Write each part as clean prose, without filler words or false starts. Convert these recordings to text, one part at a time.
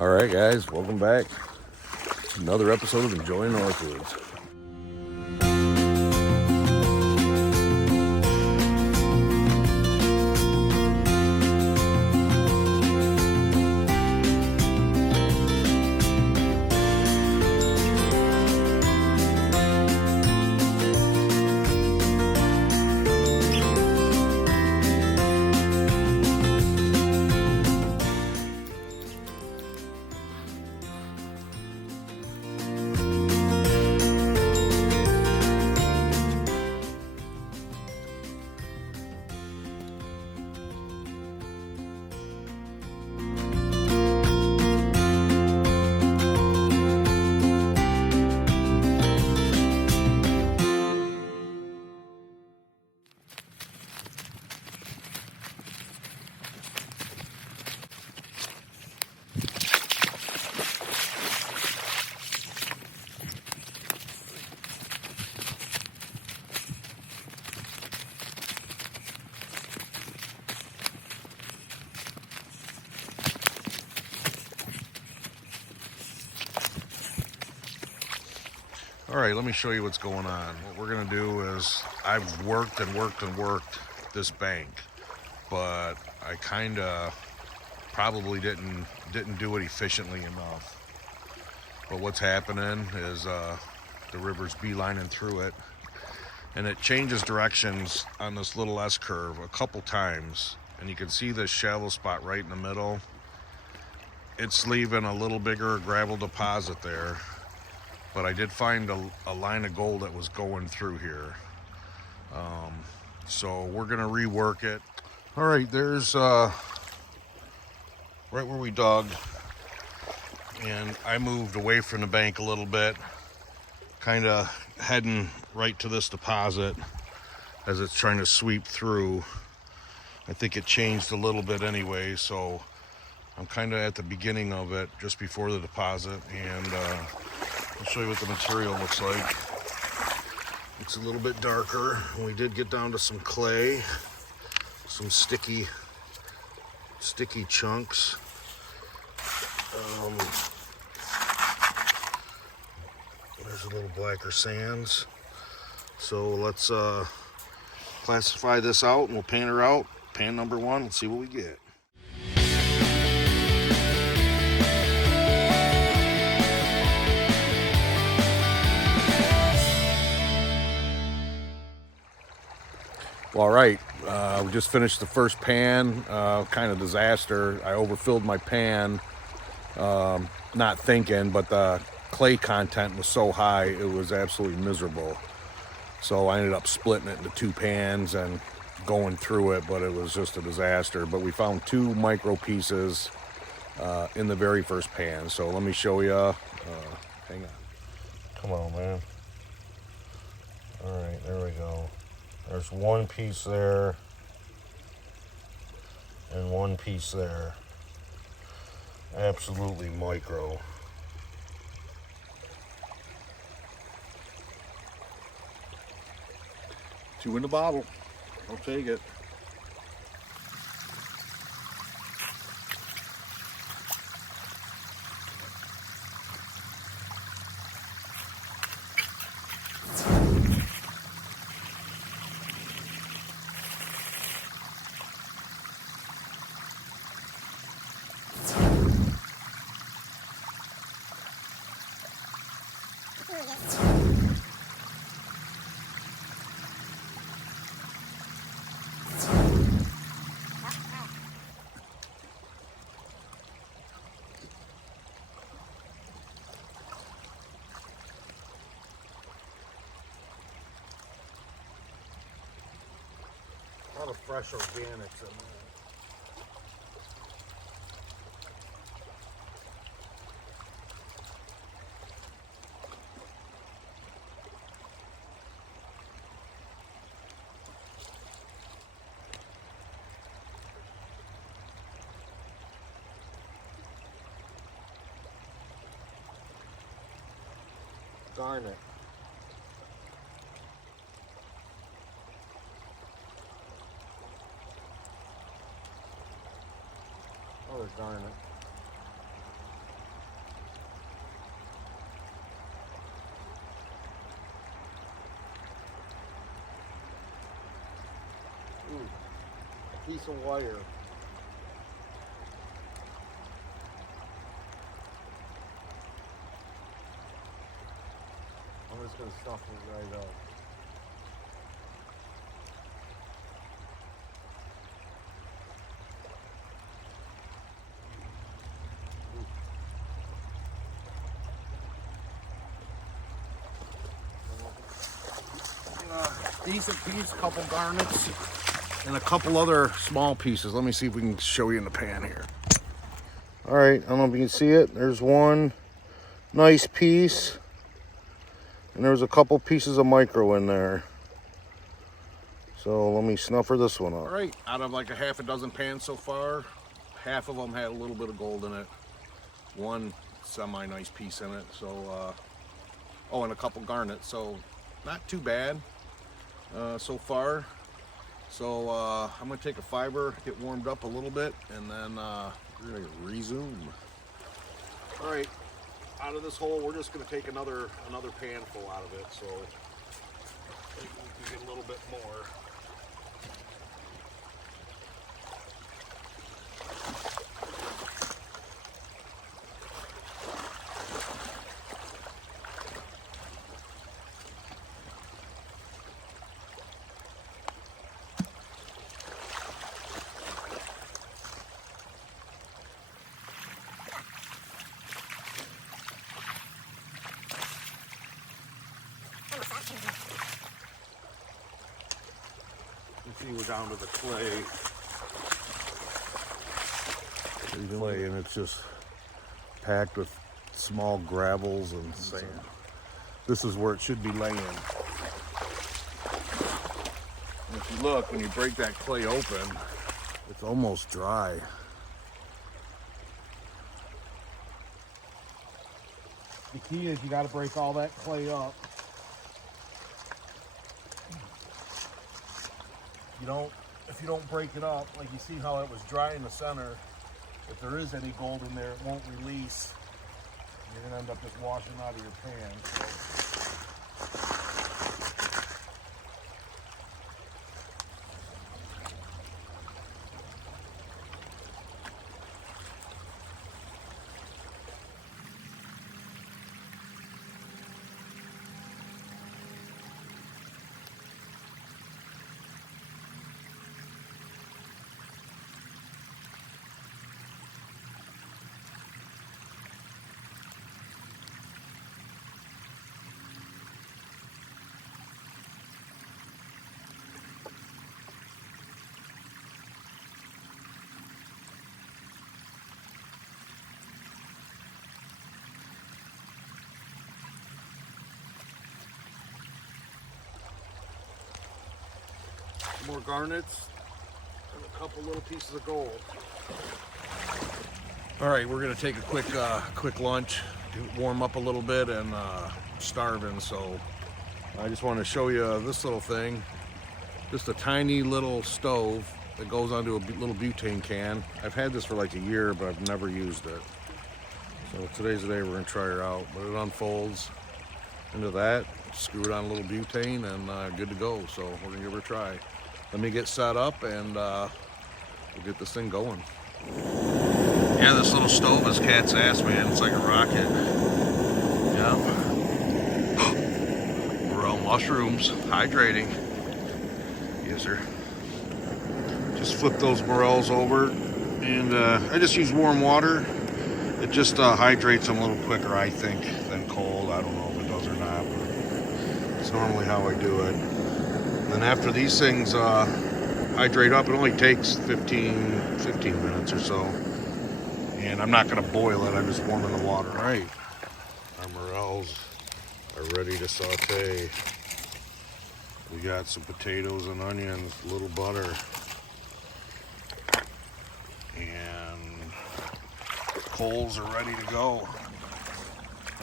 All right, guys, welcome back. Another episode of Enjoying Northwoods. All right, let me show you what's going on. What we're gonna do is I've worked this bank, but I kind of probably didn't do it efficiently enough. But what's happening is the river's beelining through it, and it changes directions on this little S curve a couple times, and you can see this shallow spot right in the middle. It's leaving a little bigger gravel deposit there. But I did find a line of gold that was going through here. So we're gonna rework it. All right, there's right where we dug. And I moved away from the bank a little bit, kind of heading right to this deposit as it's trying to sweep through. I think it changed a little bit anyway, so I'm kind of at the beginning of it, just before the deposit, and I'll show you what the material looks like. It's a little bit darker. We did get down to some clay, some sticky chunks. There's a little blacker sands. So let's classify this out, and we'll pan her out. Pan number one. Let's see what we get. Well, all right, we just finished the first pan, kind of disaster. I overfilled my pan, not thinking, but the clay content was so high, it was absolutely miserable. So I ended up splitting it into two pans and going through it, but it was just a disaster. But we found two micro pieces in the very first pan. So let me show you. Hang on. Come on, man. All right, there we go. There's one piece there and one piece there. Absolutely micro. Two in the bottle. I'll take it. A lot of fresh organics in there. Garnet. Oh, there's garnet. piece of wire. I'm just gonna stuff it right up. Decent piece, couple garnets, and a couple other small pieces. Let me see if we can show you in the pan here. All right, I don't know if you can see it. There's one nice piece, and there's a couple pieces of micro in there. So let me snuffer this one up. All right, out of like a half a dozen pans so far, half of them had a little bit of gold in it. One semi-nice piece in it. So, oh, and a couple garnets. So not too bad. So far. So I'm gonna take a fiber, get warmed up a little bit, and then we're gonna resume. All right, out of this hole, we're just gonna take another pan full out of it, so we can get a little bit more. You see, we're down to the clay. Clay, and it's just packed with small gravels and sand. This is where it should be laying. And if you look, when you break that clay open, it's almost dry. The key is you got to break all that clay up. If you don't break it up, like you see how it was dry in the center, if there is any gold in there, it won't release. You're gonna end up just washing out of your pan. More garnets and a couple little pieces of gold. All right, we're gonna take a quick lunch, warm up a little bit, and starving. So I just want to show you this little thing, just a tiny little stove that goes onto a little butane can. I've had this for like a year, but I've never used it. So today's the day we're gonna try her out. But it unfolds into that, screw it on a little butane, and good to go. So we're gonna give her a try. Let me get set up, and we'll get this thing going. Yeah, this little stove is cat's ass, man. It's like a rocket. Yeah. Morel mushrooms, hydrating. Yes, sir. Just flip those morels over, and I just use warm water. It just hydrates them a little quicker, I think, than cold. I don't know if it does or not, but it's normally how I do it. And after these things hydrate up, it only takes 15 minutes or so. And I'm not going to boil it, I'm just warming the water. All right, our morels are ready to saute. We got some potatoes and onions, a little butter, and coals are ready to go.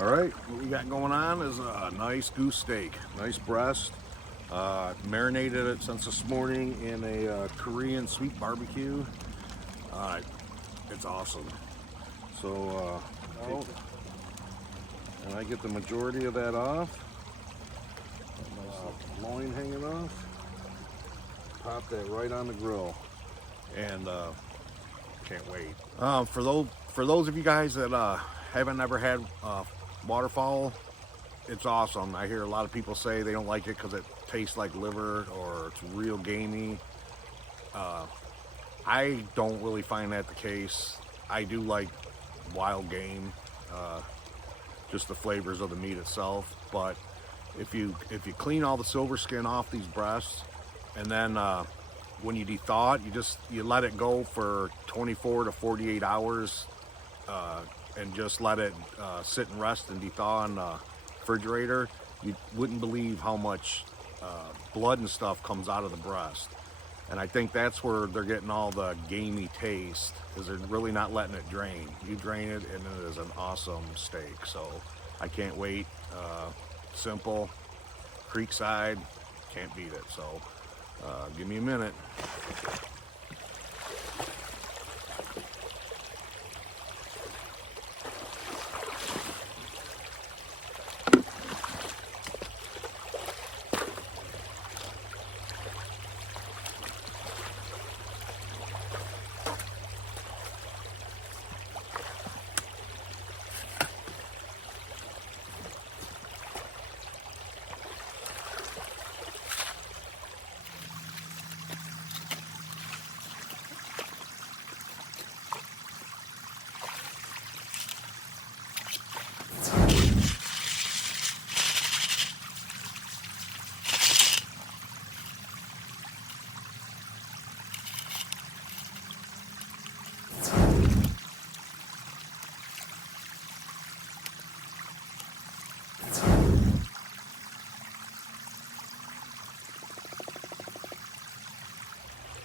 All right, what we got going on is a nice goose steak, nice breast. Marinated it since this morning in a Korean sweet barbecue. It's awesome. So, and I get the majority of that off. Loin hanging off. Pop that right on the grill. and can't wait. For those of you guys that haven't ever had waterfowl, it's awesome. I hear a lot of people say they don't like it because it tastes like liver or it's real gamey. I don't really find that the case. I do like wild game, just the flavors of the meat itself. But if you clean all the silver skin off these breasts, and then when you dethaw it, you let it go for 24 to 48 hours, and just let it sit and rest and dethaw in the refrigerator. You wouldn't believe how much blood and stuff comes out of the breast. And I think that's where they're getting all the gamey taste, because they're really not letting it drain. You drain it and it is an awesome steak. So I can't wait. Simple, creekside, can't beat it. So give me a minute.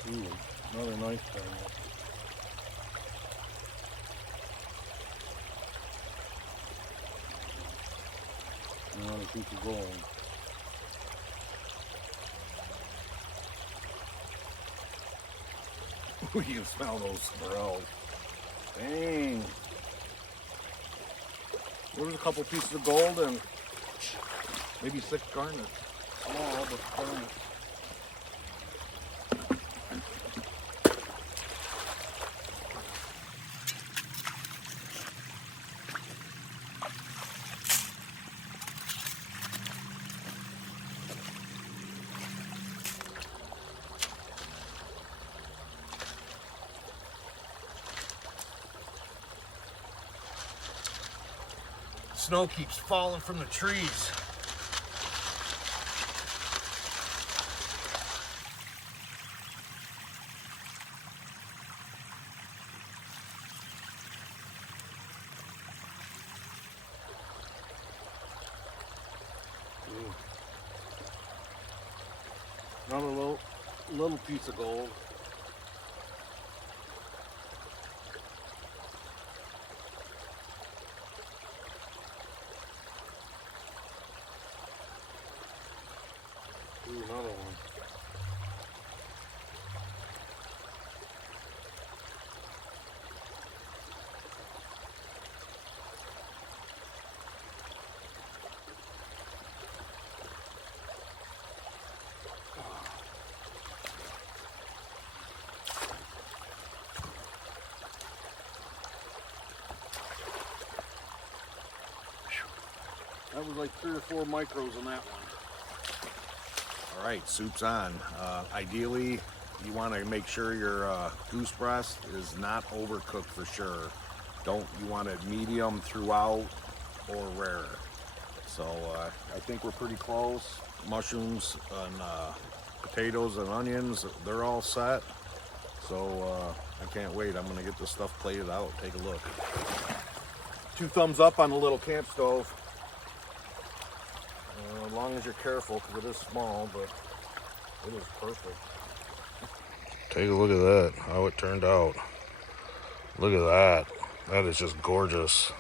Ooh, another nice garnet. Another piece of gold. You can smell those smells. Dang. There was a couple pieces of gold and maybe 6 garnets. Small, but garnets. Snow keeps falling from the trees. Ooh. Another little piece of gold. Ooh, another one. That was like 3 or 4 micros on that one. All right, soup's on. Ideally, you want to make sure your goose breast is not overcooked for sure. You want it medium throughout or rare. So I think we're pretty close. Mushrooms and potatoes and onions, they're all set. So I can't wait. I'm gonna get this stuff plated out. Take a look. 2 thumbs up on the little camp stove. As long as you're careful, because it is small, but it is perfect. Take a look at that, how it turned out. Look at that. That is just gorgeous.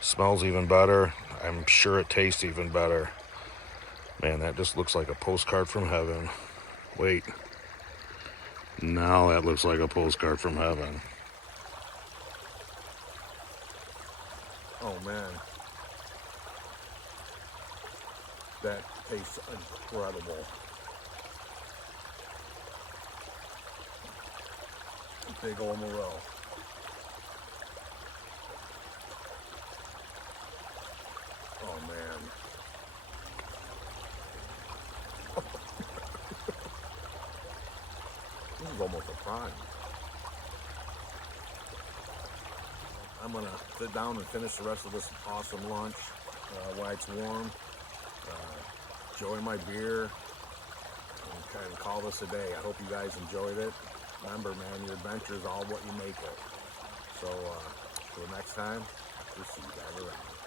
Smells even better. I'm sure it tastes even better. Man, that just looks like a postcard from heaven. Wait. Now that looks like a postcard from heaven. Oh man. That tastes incredible. Big old Moreau. Oh man. This is almost a prime. I'm gonna sit down and finish the rest of this awesome lunch while it's warm. Enjoy my beer and kind of call this a day. I hope you guys enjoyed it. Remember, man, your adventure is all what you make it. So, till next time, we'll see you guys around.